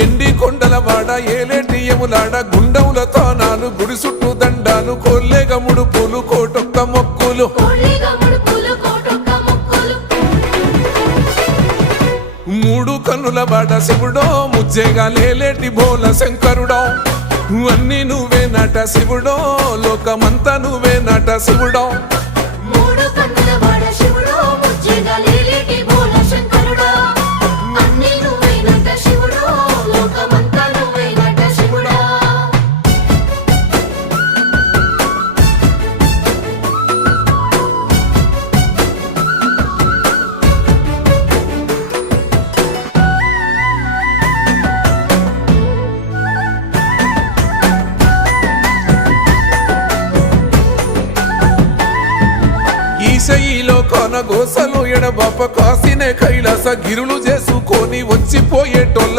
ఎండి కొండల వాడ ఏలేటియములాడ గుండముల తానాలు గుడి చుట్టూ దండాలు కోల్లేగ ముడుపులు కోటొక్క మొక్కులు మూడు కన్నుల వాడ శివుడో ముజ్జేగా లేలేటి బోల శంకరుడో అన్ని నువ్వే నట శివుడో లోకమంతా నువ్వే నట శివుడో ఈశయిలో కొనగోసలు ఎడబాప కాసినే కైలాస గిరులు చేసుకొని వచ్చిపోయేటోళ్ళ